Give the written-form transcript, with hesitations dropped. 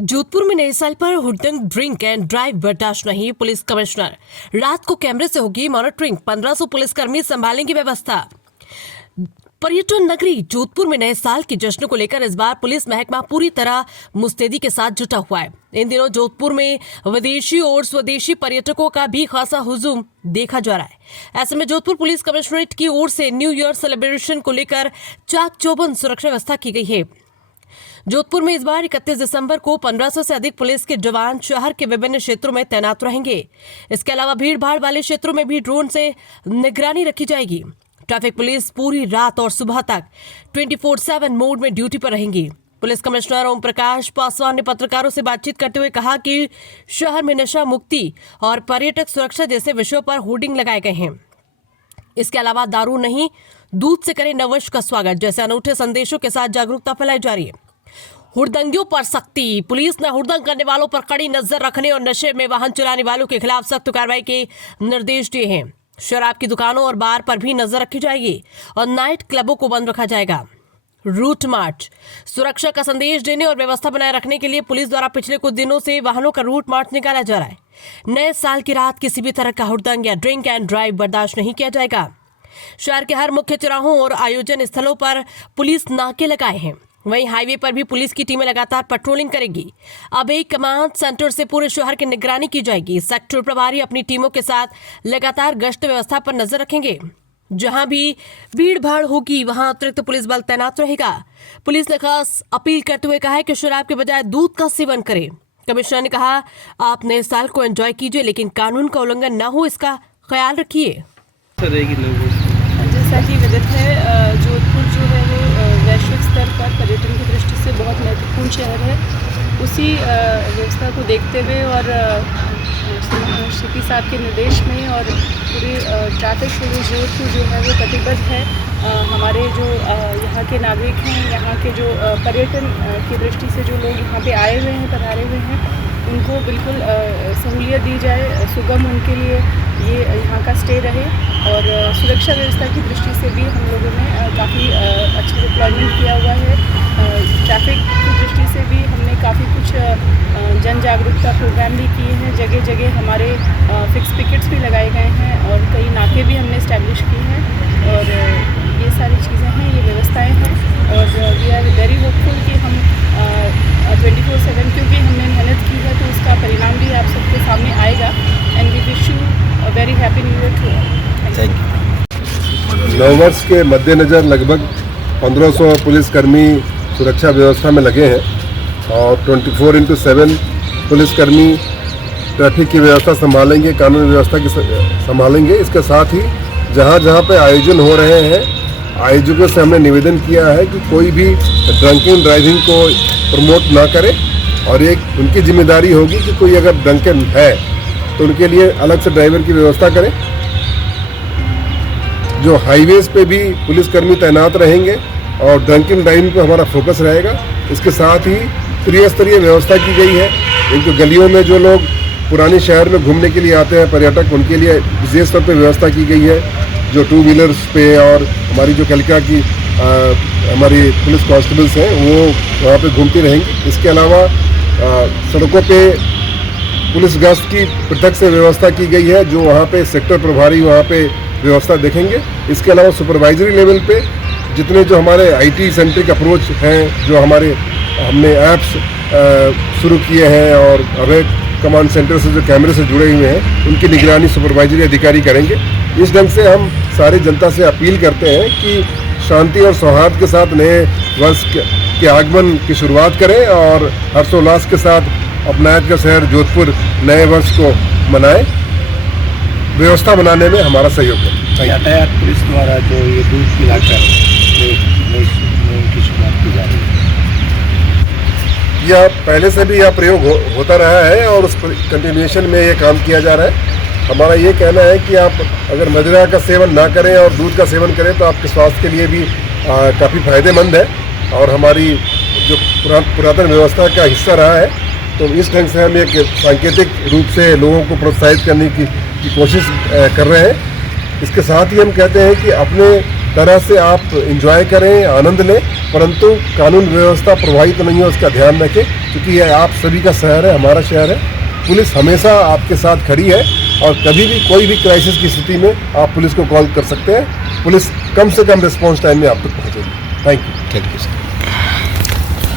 जोधपुर में नए साल पर हुड़दंग ड्रिंक एंड ड्राइव बर्दाश्त नहीं। पुलिस कमिश्नर, रात को कैमरे से होगी मॉनिटरिंग। 1500 पुलिसकर्मी संभालेंगे व्यवस्था। पर्यटन नगरी जोधपुर में नए साल के जश्न को लेकर इस बार पुलिस महकमा पूरी तरह मुस्तैदी के साथ जुटा हुआ है। इन दिनों जोधपुर में विदेशी और स्वदेशी पर्यटकों का भी खासा हुजूम देखा जा रहा है। ऐसे में जोधपुर पुलिस कमिश्नरेट की ओर से न्यू ईयर सेलिब्रेशन को लेकर चाक चौबंद सुरक्षा व्यवस्था की गई है। जोधपुर में इस बार 31 दिसंबर को 1500 से अधिक पुलिस के जवान शहर के विभिन्न क्षेत्रों में तैनात रहेंगे। इसके अलावा भीड़ भाड़ वाले क्षेत्रों में भी ड्रोन से निगरानी रखी जाएगी। ट्रैफिक पुलिस पूरी रात और सुबह तक 24/7 मोड में ड्यूटी पर रहेंगी। पुलिस कमिश्नर ओम प्रकाश पासवान ने पत्रकारों से बातचीत करते हुए कहा कि शहर में नशा मुक्ति और पर्यटक सुरक्षा जैसे विषयों पर होर्डिंग लगाए गए हैं। इसके अलावा दारू नहीं, दूध से करें नववर्ष का स्वागत जैसे अनूठे संदेशों के साथ जागरूकता फैलाई जा रही है। हुड़दंगियों पर सख्ती, पुलिस ने हुड़दंग करने वालों पर कड़ी नजर रखने और नशे में वाहन चलाने वालों के खिलाफ सख्त कार्रवाई के निर्देश दिए हैं। शराब की दुकानों और बार पर भी नजर रखी जाएगी और नाइट क्लबों को बंद रखा जाएगा। रूट मार्च, सुरक्षा का संदेश देने और व्यवस्था बनाए रखने के लिए पुलिस द्वारा पिछले कुछ दिनों से वाहनों का रूट मार्च निकाला जा रहा है। नए साल की रात किसी भी तरह का हुड़दंग या ड्रिंक एंड ड्राइव बर्दाश्त नहीं किया जाएगा। शहर के हर मुख्य चौराहों और आयोजन स्थलों पर पुलिस नाके लगाए हैं। वहीं हाईवे पर भी पुलिस की टीमें लगातार पेट्रोलिंग करेगी। अब एक कमांड सेंटर से पूरे शहर की निगरानी की जाएगी। सेक्टर प्रभारी अपनी टीमों के साथ लगातार गश्त व्यवस्था पर नजर रखेंगे। जहां भी भीड़ भाड़ होगी वहां अतिरिक्त पुलिस बल तैनात रहेगा। पुलिस ने खास अपील करते हुए कहा है कि शराब के बजाय दूध का सेवन करें। कमिश्नर ने कहा, आप नए साल को एंजॉय कीजिए लेकिन कानून का उल्लंघन न हो, इसका ख्याल रखिए। जैसा कि विदित है, जोधपुर जो है वो वैश्विक स्तर पर पर्यटन की दृष्टि से बहुत महत्वपूर्ण शहर है। उसी व्यवस्था को देखते हुए और सीपी साहब के निर्देश में और पूरी ट्रैफिक पुलिस जोधपुर जो है वो प्रतिबद्ध है। हमारे जो यहाँ के नागरिक हैं, यहाँ के जो पर्यटन की दृष्टि से जो लोग यहाँ पे आए हुए हैं, पधारे हुए हैं, उनको बिल्कुल सहूलियत दी जाए, सुगम उनके लिए ये यहाँ का स्टे रहे। और सुरक्षा व्यवस्था की दृष्टि से भी हम लोगों ने काफ़ी अच्छा डिप्लॉयमेंट किया हुआ है। ट्रैफिक की दृष्टि से भी हमने काफ़ी कुछ जन जागरूकता प्रोग्राम भी किए हैं। जगह जगह हमारे फिक्स पिकेट्स भी लगाए गए हैं और कई नाके भी हमने इस्टेब्लिश किए हैं। और ये सारी चीज़ें हैं, ये व्यवस्थाएं हैं और वी आर वेरी होपफुल कि हम 24/7 क्योंकि हमने मेहनत की है तो उसका परिणाम भी आप सबके सामने आएगा। And we wish you a very happy new year to all. Thank you. नववर्ष के मद्देनज़र लगभग 1500 पुलिसकर्मी सुरक्षा व्यवस्था में लगे हैं और 24/7 पुलिसकर्मी ट्रैफिक की व्यवस्था संभालेंगे, कानून व्यवस्था की संभालेंगे। इसके साथ ही जहाँ जहाँ पे आयोजन हो रहे हैं, आयोजकों से हमने निवेदन किया है कि कोई भी ड्रंकिंग ड्राइविंग को प्रमोट ना करे और एक उनकी जिम्मेदारी होगी कि कोई अगर ड्रंकन है तो उनके लिए अलग से ड्राइवर की व्यवस्था करें। जो हाईवेज पे भी पुलिसकर्मी तैनात रहेंगे और ड्रंकिंग ड्राइविंग पे हमारा फोकस रहेगा। इसके साथ ही त्रिस्तरीय व्यवस्था की गई है। एक तो गलियों में जो लोग पुराने शहर में घूमने के लिए आते हैं पर्यटक, उनके लिए विशेष तौर पे व्यवस्था की गई है। जो 2 व्हीलर्स पे और हमारी जो कलिका की हमारी पुलिस कांस्टेबल्स हैं वो वहाँ पे घूमती रहेंगी। इसके अलावा सड़कों पे पुलिस गश्त की पृथक से व्यवस्था की गई है, जो वहाँ पे सेक्टर प्रभारी वहाँ पे व्यवस्था देखेंगे। इसके अलावा सुपरवाइजरी लेवल पे जितने जो हमारे IT सेंट्रिक अप्रोच हैं, जो हमने ऐप्स शुरू किए हैं और अवैध कमांड सेंटर से जो कैमरे से जुड़े हुए हैं, उनकी निगरानी सुपरवाइजरी अधिकारी करेंगे। इस ढंग से हम सारी जनता से अपील करते हैं कि शांति और सौहार्द के साथ नए वर्ष के आगमन की शुरुआत करें और हर्षोल्लास के साथ अपनायत का शहर जोधपुर नए वर्ष को मनाएं। व्यवस्था बनाने में हमारा सहयोग है। यातायात पुलिस द्वारा जो ये दूध पिलाकर की शुरुआत की जा रही है, यह पहले से भी यह प्रयोग होता रहा है और उस कंटिन्यूएशन में ये काम किया जा रहा है। हमारा ये कहना है कि आप अगर मदिरा का सेवन ना करें और दूध का सेवन करें तो आपके स्वास्थ्य के लिए भी काफ़ी फायदेमंद है और हमारी जो पुरातन व्यवस्था का हिस्सा रहा है। तो इस ढंग से हम एक सांकेतिक रूप से लोगों को प्रोत्साहित करने की कोशिश कर रहे हैं। इसके साथ ही हम कहते हैं कि अपने तरह से आप इंजॉय करें, आनंद लें, परंतु कानून व्यवस्था प्रभावित नहीं हो उसका ध्यान रखें, क्योंकि ये आप सभी का शहर है, हमारा शहर है। पुलिस हमेशा आपके साथ खड़ी है और कभी भी कोई भी क्राइसिस की स्थिति में आप पुलिस को कॉल कर सकते हैं। पुलिस कम से कम रिस्पॉन्स टाइम में आप तक पहुँचेगी। Thank you. Thank you sir.